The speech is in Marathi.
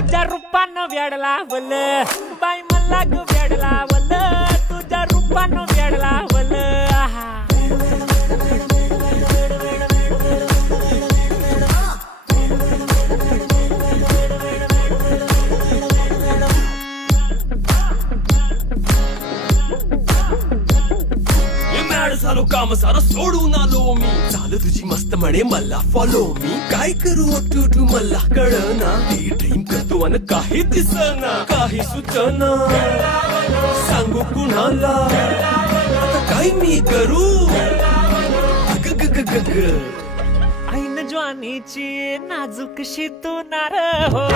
तुझ्या रूपानं वेड लावल बाई मला ग वेड लावल तुझ्या रूपानं वेड लावल झालो काम सारं सोडून आलो मी चाल तुझी मस्त म्हणे मला फॉलो मी काय करू टू मला कळना ती ड्रीम करतो आणि काही दिसना काही सुचना सांगू कुणाला आता काय मी करू ऐन ज्वानीची नाजूकशी तू नार हो